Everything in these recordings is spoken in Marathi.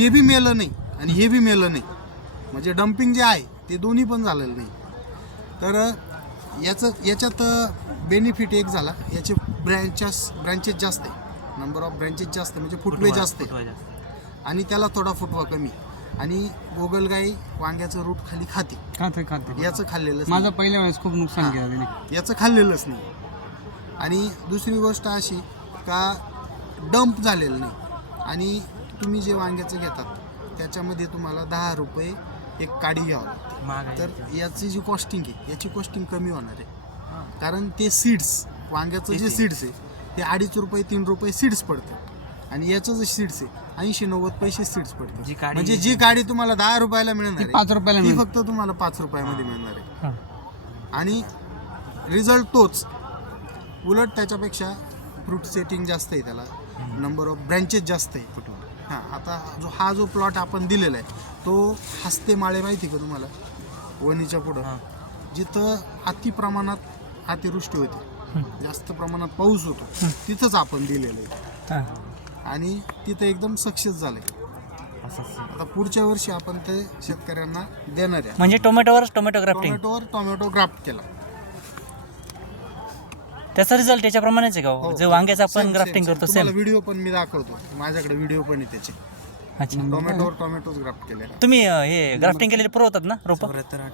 ते बी मेलं नाही आणि हे बी मेलं नाही, म्हणजे डम्पिंग जे आहे ते दोन्ही पण झालेलं नाही. तर याच्यात बेनिफिट एक झाला, याचे ब्रँचेस जास्त आहे, नंबर ऑफ ब्रँचेस जास्त म्हणजे फुटवे जास्त आहे आणि त्याला थोडा फुटवा कमी. आणि गोगलगाई वांग्याचं रूट खाली खाते, याचं खाल्लेलं माझं पहिल्या वेळेस खूप नुकसान केलं त्याने, याचं खाल्लेलंच नाही. आणि दुसरी गोष्ट अशी का डंप झालेलं नाही. आणि तुम्ही जे वांग्याचं घेतात त्याच्यामध्ये तुम्हाला 10 रुपये एक काडी घ्यावं लागते. तर याची जी कॉस्टिंग आहे याची कॉस्टिंग कमी होणार आहे, कारण ते सीड्स, वांग्याचं जे सीड्स आहे ते 2.5 रुपये 3 रुपये सीड्स पडतं आणि याचं जे सीड्स आहे 80-90 पैसे सीड्स पडतं. म्हणजे जी काडी तुम्हाला 10 रुपयाला मिळणार आहे 5 रुपयाला ती फक्त तुम्हाला 5 रुपयामध्ये मिळणार आहे. आणि रिझल्ट तोच, उलट त्याच्यापेक्षा फ्रूट सेटिंग जास्त आहे, त्याला नंबर ऑफ ब्रँचेस जास्त आहे. आता हा जो प्लॉट आपण दिलेला आहे तो हस्ते माळे माहिती का तुम्हाला, वणीच्या पुढं जिथं अति प्रमाणात अतिवृष्टी होते, जास्त प्रमाणात पाऊस होतो, तिथंच आपण दिलेलं आहे आणि तिथं एकदम सक्सेस झालंय. आता पुढच्या वर्षी आपण ते शेतकऱ्यांना देणार आहे. म्हणजे टोमॅटोवर टोमॅटो ग्राफ्ट केला, त्याचा रिझल्ट त्याच्याप्रमाणेच आहे का? जे वांग्याचं आपण ग्राफ्टिंग करतो सेम. व्हिडिओ पण मी दाखवतो, माझ्याकडे व्हिडिओ पण आहे त्याचे. अच्छा, टोमॅटोच ग्राफ्ट केलेला. तुम्ही हे ग्राफ्टिंग केलेले पुरवतात ना रोप?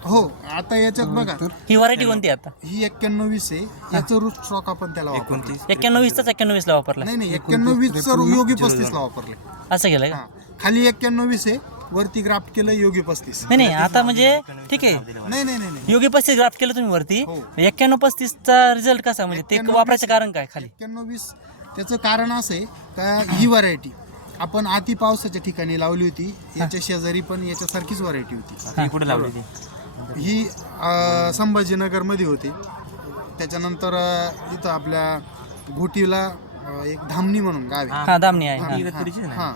हो. आता याच्यात बघा, ही व्हरायटी कोणती आता? ही 91 आहे, याचं रूट स्टॉक आपण त्याला वापरतो. 91चा 91 ला वापरला? नाही 91 योगी 35 ला वापरले. असं केलं का? खाली 91 आहे, वरती ग्राफ्ट केलं योगी 35. नाही आता म्हणजे ठीक आहे, नाही योगी 35 ग्राफ्ट केलं तुम्ही वरती, 91-35चा रिझल्ट कसा, म्हणजे ते वापरायचं कारण काय? खाली 91 त्याचं कारण असं आहे का ही व्हरायटी आपण अति पावसाच्या ठिकाणी लावली होती, याच्या शेजारी पण याच्यासारखीच व्हरायटी होती. कुठे लावली ही संभाजीनगर मध्ये होती. त्याच्यानंतर इथं आपल्या घोटीला एक धामणी म्हणून गाव आहे, हा धामणी आहे, हा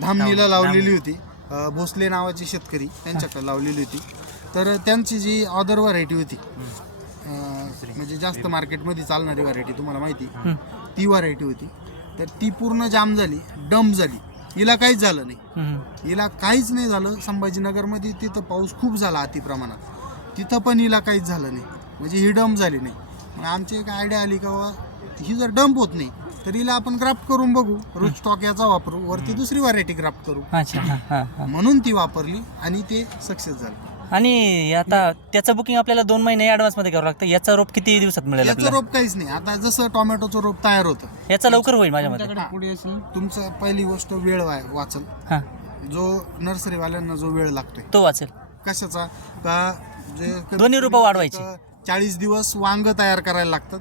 धामणीला लावलेली होती. भोसले नावाचे शेतकरी त्यांच्याकडे लावलेली होती. तर त्यांची जी अदर व्हरायटी होती, म्हणजे जास्त मार्केटमध्ये चालणारी व्हरायटी तुम्हाला माहिती, ती व्हरायटी होती. तर ती पूर्ण जाम झाली, डंप झाली, हिला काहीच झालं नाही. हिला काहीच नाही झालं. संभाजीनगरमध्ये तिथं पाऊस खूप झाला अति प्रमाणात, तिथं पण हिला काहीच झालं नाही, म्हणजे ही डंप झाली नाही. मग आमची एक आयडिया आली का ही जर डंप होत नाही तर हिला आपण ग्राफ्ट करून बघू, रूट स्टॉक याचा वापरू, वरती दुसरी व्हरायटी ग्राफ्ट करू. अच्छा, म्हणून ती वापरली आणि ते सक्सेस झालं. आणि आता त्याचं बुकिंग आपल्याला 2 महिने ऍडव्हान्स मध्ये करावं लागतं. याचा रोप किती दिवसात मिळेल याचं रोप काहीच नाही. आता जसं टोमॅटोचं रोप तयार होतं, याचा लवकर होईल माझ्या मते. पुढे असेल तुमचं पहिली गोष्ट वेळ वाचल. जो नर्सरीवाल्यांना जो वेळ लागतोय तो वाचेल. कशाचा का, जे दोन्ही रोपं वाढवायची. 40 दिवस वांग तयार करायला लागतात,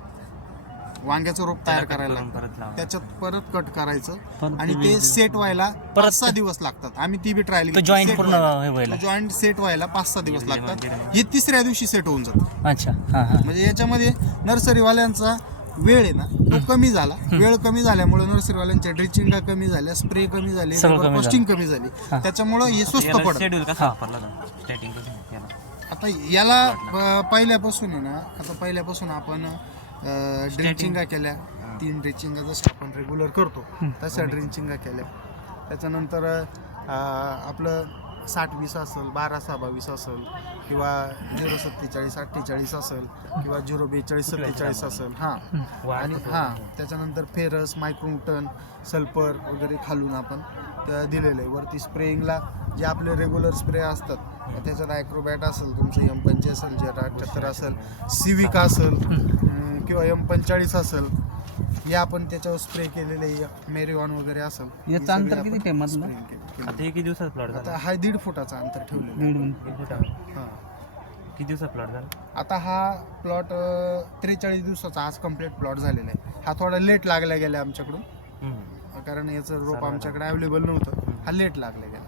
वांग्याचं रोप तयार करायला लागतं, त्याच्यात परत कट करायचं आणि ते सेट व्हायला 5-6 दिवस लागतात. आम्ही ती बी ट्रायल केली. जॉईंट पूर्ण व्हायला, जॉईंट सेट व्हायला 5-6 दिवस लागतात. हे 3ऱ्या दिवशी सेट होऊन जातं. अच्छा, म्हणजे याच्यामध्ये नर्सरीवाल्यांचा वेळ आहे ना तो कमी झाला. वेळ कमी झाल्यामुळे नर्सरीवाल्यांच्या ड्रिचिंग कमी झाल्या, स्प्रे कमी झाले, कॉस्टिंग कमी झाली, त्याच्यामुळे हे स्वस्त पडतं. आता याला पहिल्यापासून आहे ना, आता पहिल्यापासून आपण ड्रिचिंगा केल्या, 3 ड्रिचिंगा जसं आपण रेग्युलर करतो तशा ड्रिचिंगा केल्या. त्याच्यानंतर आपलं 60-20 असेल, 12-6-22 असेल, किंवा 0-47-48 असेल, किंवा 0-42-47 असेल. आणि त्याच्यानंतर फेरस, मायक्रोन्यूटन, सल्फर वगैरे खालून आपण दिलेलं आहे. वरती स्प्रेइंगला जे आपले रेग्युलर स्प्रे असतात त्याच्यात ॲक्रोबॅट असेल, तुमचं M25 असेल, J78 असेल, सिविका असेल, किंवा M45 असेल, हे आपण त्याच्यावर स्प्रे केलेले, मेरिऑन वगैरे असेल. याचं अंतर किती फेमस? आता किती दिवसात प्लॉट झाला? आता हा 1.5 फुटाचा अंतर ठेवलेलं. किती दिवसात प्लॉट झाला? आता हा प्लॉट 43 दिवसाचा आज कम्प्लीट प्लॉट झालेला आहे. हा थोडा लेट लागला गेला आमच्याकडून, कारण याचं रोप आमच्याकडे अवेलेबल नव्हतं. हा लेट लागला गेला.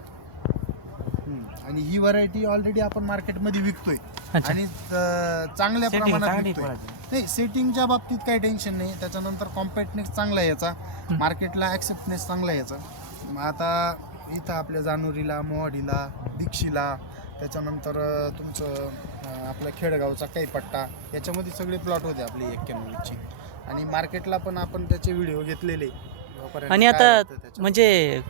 आणि ही व्हरायटी ऑलरेडी आपण मार्केटमध्ये विकतोय आणि चांगल्या प्रमाणात विकतोय. नाही, सेटिंगच्या बाबतीत काही टेन्शन नाही. त्याच्यानंतर कॉम्पॅक्टनेस चांगला आहे याचा, मार्केटला ॲक्सेप्टनेस चांगला आहे याचा. आता इथं आपल्या जानोरीला, मोहाडीला, दीक्षीला, त्याच्यानंतर तुमचं आपल्या खेडगावचा काही पट्टा, याच्यामध्ये सगळे प्लॉट होते आपले 91ची. आणि मार्केटला पण आपण त्याचे व्हिडिओ घेतलेले, पर्यंत आणि काय आता वाटतं त्याच्यात? म्हणजे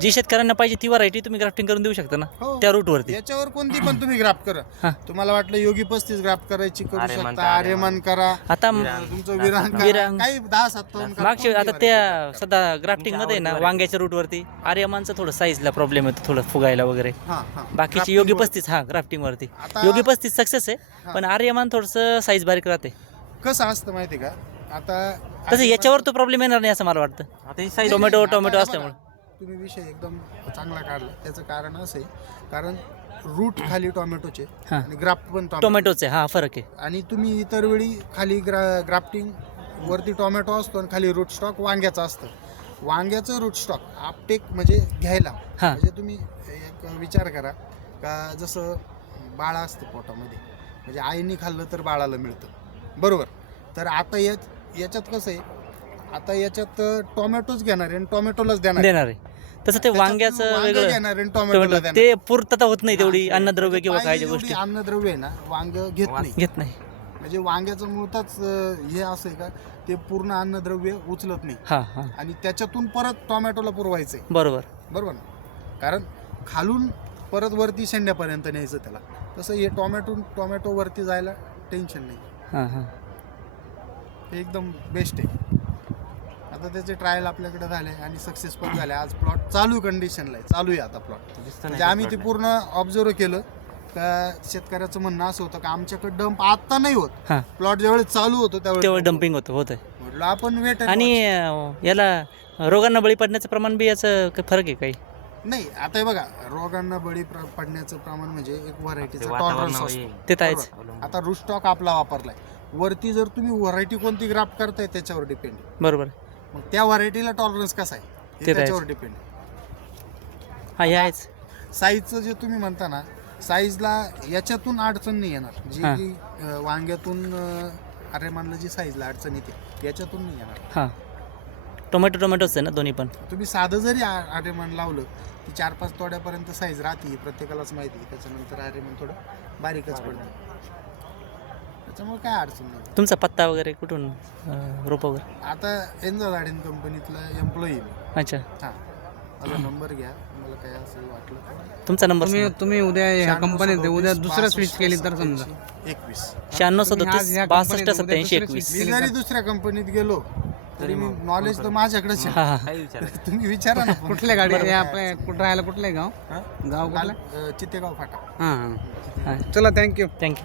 जी शेतकऱ्यांना पाहिजे ती व्हरायटी तुम्ही ग्राफ्टिंग करून देऊ शकता ना हो. त्या रूटवरती. याच्यावर कोणती पण तुम्ही ग्राफ्ट करा. हा. तुम्हाला वाटलं योगी 35 ग्राफ्ट करायची करू शकता, आर्यमान करा, आता तुमचं विरांग करा, विरांग. काही 10-57 करा, मागच्या कोणती आता त्या variety करा. सध्या ग्राफ्टिंग मध्ये ना वांग्याच्या रूटवरती आर्यमानचं थोडं साईजला प्रॉब्लेम येतो, थोडं फुगायला वगैरे. हा, हा. बाकीची Grafting योगी वर. 35 हा ग्राफ्टिंग वरती आता- योगी 35 सक्सेस आहे, पण आर्यमान थोडंसं साईज बारीक राहते. कसं असतं माहिती का आता तसं याच्यावर तो प्रॉब्लेम येणार नाही असं मला वाटतं. टोमॅटो आता हे असल्यामुळे बघा, तुम्ही विषय एकदम चांगला काढला. त्याचं कारण असं आहे, कारण रूट खाली टोमॅटोचे हा. आणि ग्राफ्ट पण टोमॅटोचे हा फरक आहे. आणि तुम्ही इतर वेळी खाली ग्राफ्टिंग वरती टोमॅटो असतो आणि खाली रूट स्टॉक वांग्याचं असतं. वांग्याचं रूट स्टॉक आपटेक म्हणजे घ्यायला, हा. म्हणजे तुम्ही एक विचार करा का जसं बाळ असतं पोटामध्ये, म्हणजे आईने खाल्लं तर बाळाला मिळतं, बरोबर. तर आता याच्यात कसं आहे, आता याच्यात टोमॅटोच घेणार आहे आणि टोमॅटोलाच देणार आहे. देणार आहे. तसं ते त्याच्यात वांग्याचं वांगं वेगळं घेणार आणि टोमॅटोला टोमॅटो देणार. ते पूर्तता होत नाही तेवढी हा. अन्नद्रव्य किंवा पाहिजे खायच्या जेवढी गोष्टी अन्नद्रव्य आहे ना वांग घेत नाही. घेत नाही. म्हणजे वांग्याचं मुळातच हे असं आहे का ते पूर्ण अन्नद्रव्य उचलत नाही हा हा आणि त्याच्यातून परत टोमॅटोला पुरवायचंय, बरोबर. बरोबर ना. कारण खालून परत वरती शेंड्यापर्यंत न्यायचं त्याला. तसं हे टोमॅटो वरती जायला टेन्शन नाही. हा हा हे एकदम बेस्ट आहे. आता त्याचे ट्रायल आपल्याकडे झाले आणि सक्सेस पण झाले. आज प्लॉट चालू कंडिशनला आहे, चालू आहे आता प्लॉट. म्हणजे आम्ही ते पूर्ण ऑब्झर्व केलं का शेतकऱ्याचं म्हणणं असं होतं का आमच्याकडे डंप आता नाही होत, हा प्लॉट ज्यावेळेस चालू होतो तेव्हा त्यावेळेस डम्पिंग होतं. म्हटलं आपण वेट आणि याला रोगांना बळी पडण्याचं प्रमाण बी याचं काही फरक आहे काही? नाही. आता हे बघा, रोगांना बळी पडण्याचं प्रमाण म्हणजे एक व्हरायटीचा टॉलरन्स असतो. ते तर आहेच. बरोबर. आता रूट स्टॉक आपला वापरलाय, वरती जर तुम्ही व्हरायटी कोणती ग्राफ्ट करताय त्याच्यावर डिपेंड. बरोबर. मग त्या व्हरायटीला टॉलरन्स कसा आहे ते हे तर त्याच्यावर डिपेंड. हा हे आहेच. साईजचं जे तुम्ही म्हणता ना, साईजला याच्यातून अडचण नाही येणार जी हा. की वांग्यातून आर्यमानला जी साईजला अडचण येते याच्यातून नाही येणार. हा टोमॅटोच आहे ना दोन्ही पण. तुम्ही साधं जरी आर्यमान लावलं की 4-5 तोड्यापर्यंत साईज राहते, प्रत्येकालाच माहिती आहे. त्याच्यानंतर आर्यमान थोडं बारीकच पडतं, त्याच्यामुळे काय अडचण नाही. तुमचा पत्ता वगैरे कुठून रोप वगैरे? आता एन्झॉय गार्डन कंपनीतला एम्प्लॉई मी. अच्छा. हां, माझा नंबर घ्या, मला काय असेल वाटलं तर. तुमचा नंबर तुम्ही उद्या ह्या 96 कंपनीत उद्या दुसरं 62 स्विच केली तर समजा 21. 96 तुम्ही आज 37 या 62 कंपनीत 87 उद्या 21. मी जरी दुसऱ्या कंपनीत गेलो तरी मी नॉलेज तर माझ्याकडेच आहे. हा हा तुम्ही विचारा ना. कुठल्या गाडी आपल्या कुठं राहायला कुठलं आहे गाव? हां? गाव कुठलं? चित्तेगाव फाटा. हां हां हा चला थँक्यू. थँक्यू.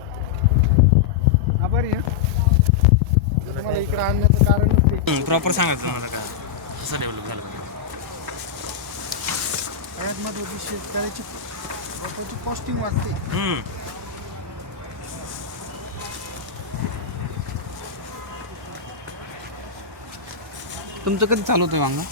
आभारी आहे. तुम्हाला इकडे आणण्याचं कारणच ते. प्रॉपर सांगायचं मला का कसं डेव्हलप झालं पाहिजे. सगळ्यात महत्त्वाची शेतकऱ्याची रोपाची कॉस्टिंग वाढते. तुमचं कधी चालू होतं वांगा?